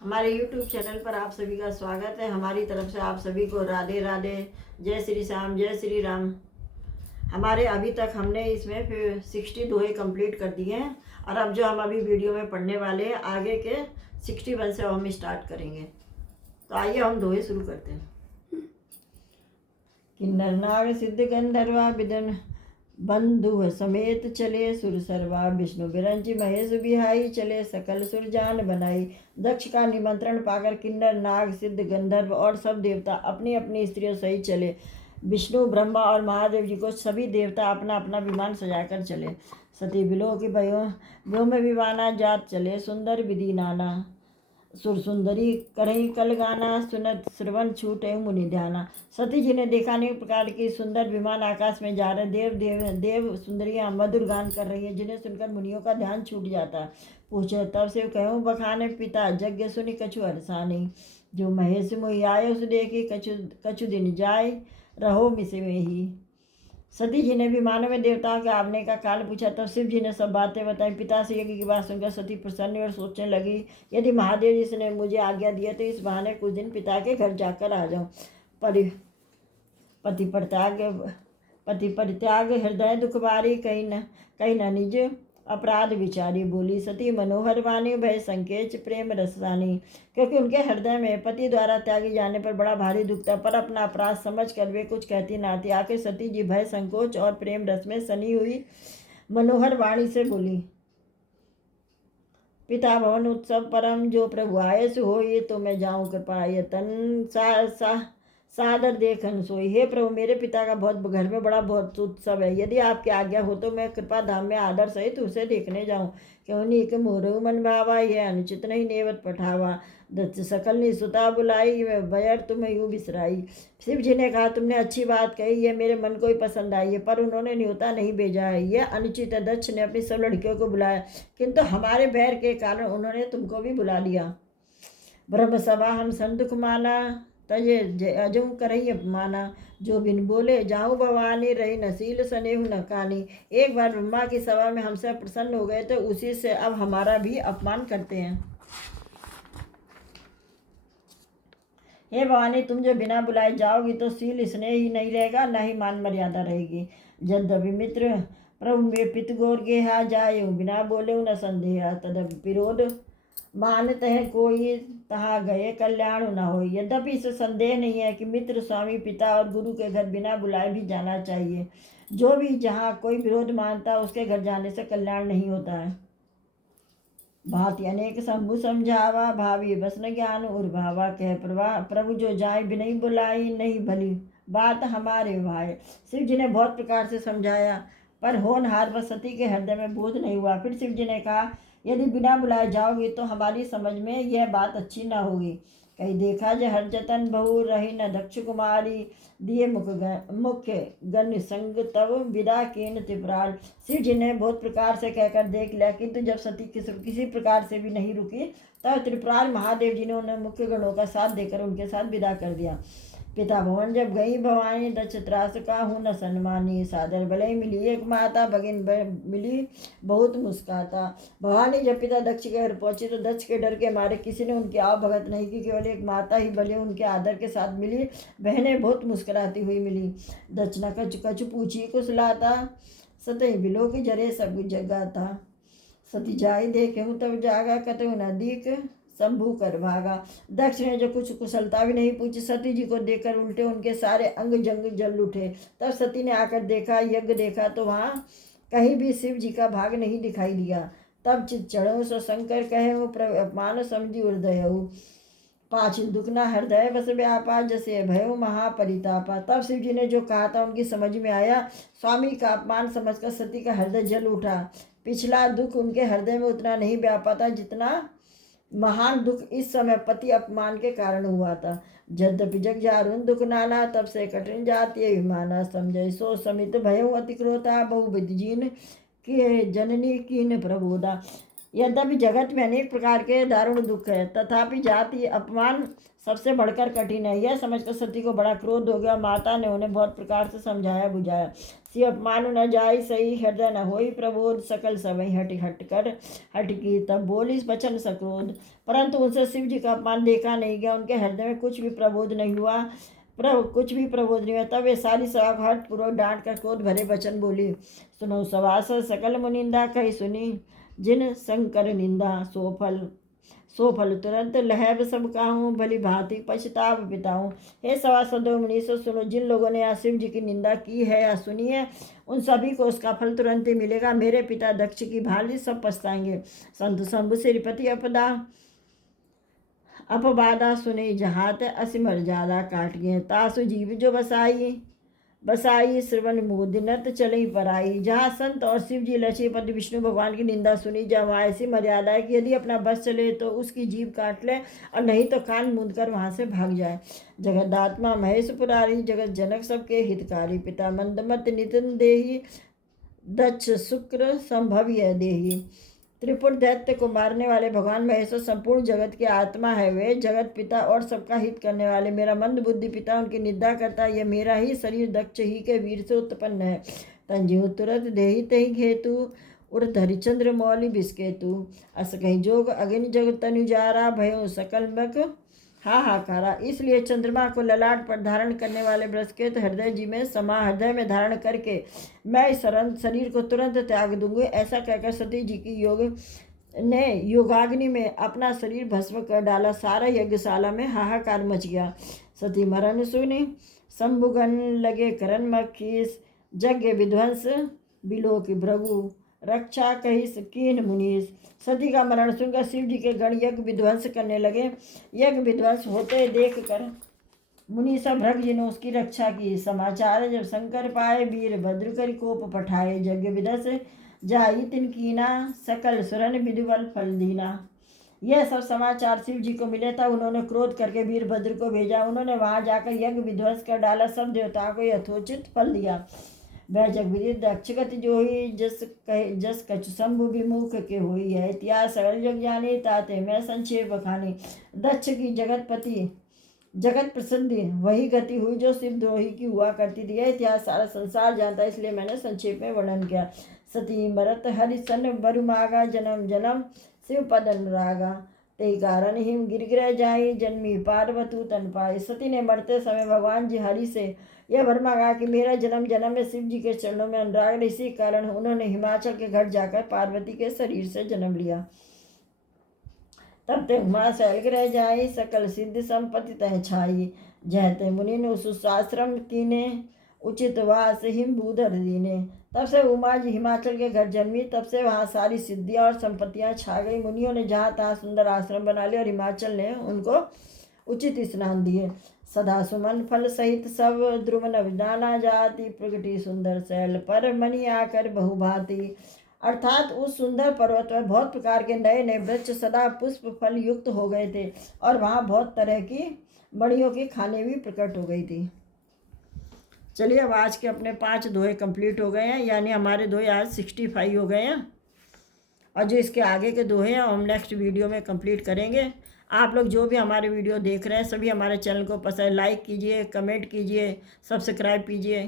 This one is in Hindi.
हमारे YouTube चैनल पर आप सभी का स्वागत है। हमारी तरफ से आप सभी को राधे राधे, जय श्री श्याम, जय श्री राम। हमारे अभी तक हमने इसमें फिर 60 दोहे कंप्लीट कर दिए हैं और अब जो हम अभी वीडियो में पढ़ने वाले हैं आगे के 61 से हम स्टार्ट करेंगे। तो आइए हम दोहे शुरू करते हैं। किन्नर नाग सिद्ध गंधर्वा विदन बंधु समेत चले सुर सर्वा विष्णु बिरंची महेश बिहाई चले सकल सुर जान बनाई। दक्ष का निमंत्रण पाकर किन्नर नाग सिद्ध गंधर्व और सब देवता अपनी अपनी स्त्रियों सहित चले। विष्णु ब्रह्मा और महादेव जी को सभी देवता अपना अपना विमान सजाकर चले। सती बिलो की भयो व्योम विमाना जात चले सुंदर विधि नाना। सुर सुंदरी करही कल गाना सुनत श्रवण छूटे मुनि ध्याना। सती जी ने देखा अनेक प्रकार की सुंदर विमान आकाश में जा रहे देव सुंदरियां मधुर गान कर रही है, जिन्हें सुनकर मुनियों का ध्यान छूट जाता। पूछे तब से कहूँ बखाने पिता यज्ञ सुनि कछु हरसानी। जो महेश मोहि आए उस देखी कछु दिन जाय रहो मिसे में ही। सती जी ने विमानों में देवताओं के आने का काल पूछा। तब शिव जी ने सब बातें बताई। पिता से यज्ञ की बात सुनकर सती प्रसन्न और सोचने लगी, यदि महादेव जी ने मुझे आज्ञा दिया तो इस बहाने कुछ दिन पिता के घर जाकर आ जाऊं। पति परित्याग हृदय दुख बारी, कहीं न निज अपराध विचारी। बोली सती मनोहर वाणी भय संकेच प्रेम रसानी। क्योंकि उनके हृदय में पति द्वारा त्यागी जाने पर बड़ा भारी दुख था, पर अपना अपराध समझ कर वे कुछ कहती ना थी। आखिर सती जी भय संकोच और प्रेम रस में सनी हुई मनोहर वाणी से बोली, पिता भवन उत्सव परम जो प्रभु आये सो हो, ये तो मैं जाऊं कृपा ये तन सादर देखन सोई। हे प्रभु, मेरे पिता का बहुत घर में बहुत उत्सव है, यदि आपकी आज्ञा हो तो मैं कृपा धाम में आदर सहित उसे देखने जाऊं। क्यों नहीं कि मोरु मन भावा, यह अनुचित नहीं नेवत पठावा। दत्त सकल ने सुता बुलाई, बयर तुम्हें यूं बिसराई। शिव जी ने कहा, तुमने अच्छी बात कही, ये मेरे मन को ही पसंद आई है, पर उन्होंने न्योता नहीं भेजा है, यह अनुचित है। दक्ष ने अपनी सब लड़कियों को बुलाया, किंतु हमारे बैर के कारण उन्होंने तुमको भी बुला लिया। ब्रह्म सभा हम संदुख माना, तजे अजू करही अपमाना। जो बिन बोले जाऊं भवानी, रही नसील स्नेह न कानी। एक बार ब्रह्मा की सभा में हमसे प्रसन्न हो गए तो उसी से अब हमारा भी अपमान करते हैं। हे भवानी, तुम जो बिना बुलाए जाओगी तो शील स्नेह ही नहीं रहेगा, न ही मान मर्यादा रहेगी। यद्यपि मित्र प्रभु में पित गौर गेहा जाए, बिना बोले न संदेह तदप विरोध मानते हैं कोई, तहाँ गए कल्याण न हो। यद्यपि इसे संदेह नहीं है कि मित्र स्वामी पिता और गुरु के घर बिना बुलाए भी जाना चाहिए। जो भी जहाँ कोई विरोध मानता है उसके घर जाने से कल्याण नहीं होता है। भांति अनेक शंभु समझावा, भावी बसन ज्ञान उर्भावा। कह प्रभु जो जाए बिना बुलाई, नहीं भली बात हमारे भाई। शिव जी ने बहुत प्रकार से समझाया, पर होनहार व सती के हृदय में बोध नहीं हुआ। फिर शिव जी ने कहा, यदि बिना बुलाए जाओगी तो हमारी समझ में यह बात अच्छी न होगी। कहीं देखा जे हर जतन बहु, रही न दक्ष कुमारी। दिए मुख्य गण संग तब विदा कीन त्रिपुरार। शिव जी ने बहुत प्रकार से कहकर देख लिया, किंतु जब सती किसी प्रकार से भी नहीं रुकी तब त्रिपुरार महादेव जी ने उन्हें मुख्य गणों का साथ देकर उनके साथ विदा कर दिया। पिता भवन जब गई भवानी, दक्ष त्रास का हूँ न सन्मानी। सादर भले मिली एक माता, भगिन मिली बहुत मुस्काता। भवानी जब पिता दक्ष के घर पहुंची तो दक्ष के डर के मारे किसी ने उनकी आव भगत नहीं की, केवल एक माता ही भले उनके आदर के साथ मिली। बहनें बहुत मुस्कुराती हुई मिली। दक्ष न कछु पूछी कुशलाता, सतही बिलो की जरे सब जगा था। सती जाई देखे हूँ तब जागा, कतहु नदीक शंभू कर भागा। दक्ष ने जो कुछ कुशलता भी नहीं पूछी, सती जी को देखकर उल्टे उनके सारे अंग जंग जल उठे। तब सती ने आकर देखा, यज्ञ देखा तो वहाँ कहीं भी शिव जी का भाग नहीं दिखाई दिया। तब चित चढ़ो सो शंकर कहे, अपमान समझी हृदय। पाँच दुख न हृदय बस व्यापा, जैसे भयो महापरितापा। तब शिव जी ने जो कहा था उनकी समझ में आया। स्वामी का अपमान समझकर सती का हृदय जल उठा। पिछला दुख उनके हृदय में उतना नहीं व्यापा था जितना महान दुख इस समय पति अपमान के कारण हुआ था। यद्यपि जग जारुण दुख नाना, तब से कठिन जाति विमाना। समझे सो समित भयो अति क्रोधा, बहुविध जीन के जननी कीन प्रबोधा। यद्यपि जगत में अनेक प्रकार के दारुण दुख है, तथापि जाति अपमान सबसे बढ़कर कठिन है। यह समझकर सती को बड़ा क्रोध हो गया। माता ने उन्हें बहुत प्रकार से समझाया बुझाया। सी अपमान न जाई सही, हृदय न होई प्रबोध, सकल सवई हटकी। तब बोली बचन सक्रोध, परंतु उनसे शिव जी का अपमान देखा नहीं गया। उनके हृदय में कुछ भी प्रबोध नहीं हुआ, कुछ भी प्रबोध नहीं हुआ। तब वे सारी सभा को हट पूर्वक डांट कर क्रोध भरे वचन बोली। सुनो सवास सकल मुनिंदा, कही सुनी जिन शंकर निंदा। सो फल तुरंत लहब सब काहूँ, भली भांति पछताव पिताऊँ। हे सभासदों मुनीसो, सुनो, जिन लोगों ने यहाँ शिव जी की निंदा की है या सुनी है, उन सभी को उसका फल तुरंत ही मिलेगा। मेरे पिता दक्ष की भांति सब पछताएंगे। संत शंभु श्रीपति अपवादा सुने जहात, असी मर्यादा काट गए। तासु जीव जो बसाई श्रवण मोदिनत चलई पराई। जहाँ संत और शिव जी लक्ष्मीपति विष्णु भगवान की निंदा सुनी, जहाँ वहाँ ऐसी मर्यादा है कि यदि अपना बस चले तो उसकी जीभ काट ले, और नहीं तो कान मूंद कर वहाँ से भाग जाए। जगदात्मा महेश पुरारी, जगत जनक सबके हितकारी। पिता मंदमत नितिन देही, दक्ष शुक्र संभव्य देही। त्रिपुर दैत्य को मारने वाले भगवान महेश्वर संपूर्ण जगत की आत्मा है। वे जगत पिता और सबका हित करने वाले। मेरा मंद बुद्धि पिता उनकी निंदा करता है। यह मेरा ही शरीर दक्ष ही के वीर से उत्पन्न है। तंजीव तुरंत देही तही घेतु, उर्ध हरिचंद्र मौली बिस्केतु। अस कहीं जोग अग्नि जग तनुजारा, भयो सकल मक हाहाकारा। इसलिए चंद्रमा को ललाट पर धारण करने वाले बृहस्पति हृदय जी में समा, हृदय में धारण करके मैं इस शरीर को तुरंत त्याग दूंगी। ऐसा कहकर सती जी की योगाग्नि में अपना शरीर भस्म कर डाला। सारा यज्ञशाला में हाहाकार मच गया। सती मरण सुनी शंभुगन, लगे करन मखीस। यज्ञ विध्वंस बिलो की भृगु, रक्षा कही कीन मुनीस। सती का मरण सुनकर शिव जी के गण यज्ञ विध्वंस करने लगे। यज्ञ विध्वंस होते देख कर मुनि सब भृग जी ने उसकी रक्षा की। समाचार जब शंकर पाए, वीर भद्र कर कोप पठाए। यज्ञ विध्वंस जाई तिन कीना, सकल सुरन विधिवल फल दीना। यह सब समाचार शिव जी को मिले था। उन्होंने क्रोध करके वीरभद्र को भेजा। उन्होंने वहां जाकर यज्ञ विध्वंस कर डाला। सब देवताओं को यथोचित फल दिया। वह जगविदित दक्षगति जो हुई, जस कछु शंभु विमुख के हुई है। इतिहास सरल जग जाने, ताते मैं संक्षेप बखानी। दक्ष की जगत प्रसिद्धि वही गति हुई जो शिवद्रोही की हुआ करती थी। यह इतिहास सारा संसार जानता है, इसलिए मैंने संक्षेप में वर्णन किया। सती मरत हरिशन बरुमागा, जन्म जन्म शिव पद अनुरागा। ते कारण हिम गिर जाई, जन्मी पार्वतु तन पाए। सती ने मरते समय भगवान जी हरि से यह वर मांगा कि मेरा जन्म जन्म में शिव जी के चरणों में अनुराग। इसी कारण उन्होंने हिमाचल के घाट जाकर पार्वती के शरीर से जन्म लिया। तब ते उमा शैल रह जाई, सकल सिद्धि संपत्ति तह छाई। जहते मुनि ने सुशास्त्रम कीने, उचित वास हिम भूधर दीने। तब से उमा जी हिमाचल के घर जन्मी। तब से वहाँ सारी सिद्धियाँ और संपत्तियाँ छा गई। मुनियों ने जहाँ तहाँ सुंदर आश्रम बना लिए और हिमाचल ने उनको उचित स्नान दिए। सदा सुमन फल सहित सब ध्रुव नवदाना जाति, प्रगति सुंदर शैल पर मणि आकर बहुभांति। अर्थात उस सुंदर पर्वत पर बहुत प्रकार के नए नए वृक्ष सदा पुष्प फल युक्त हो गए थे, और वहाँ बहुत तरह की मणियों की खाने भी प्रकट हो गई थी। चलिए, अब आज के अपने 5 दोहे कंप्लीट हो गए हैं, यानी हमारे दोहे आज 65 हो गए हैं। और जो इसके आगे के दोहे हैं हम नेक्स्ट वीडियो में कंप्लीट करेंगे। आप लोग जो भी हमारे वीडियो देख रहे हैं सभी हमारे चैनल को पसंद, लाइक कीजिए, कमेंट कीजिए, सब्सक्राइब कीजिए।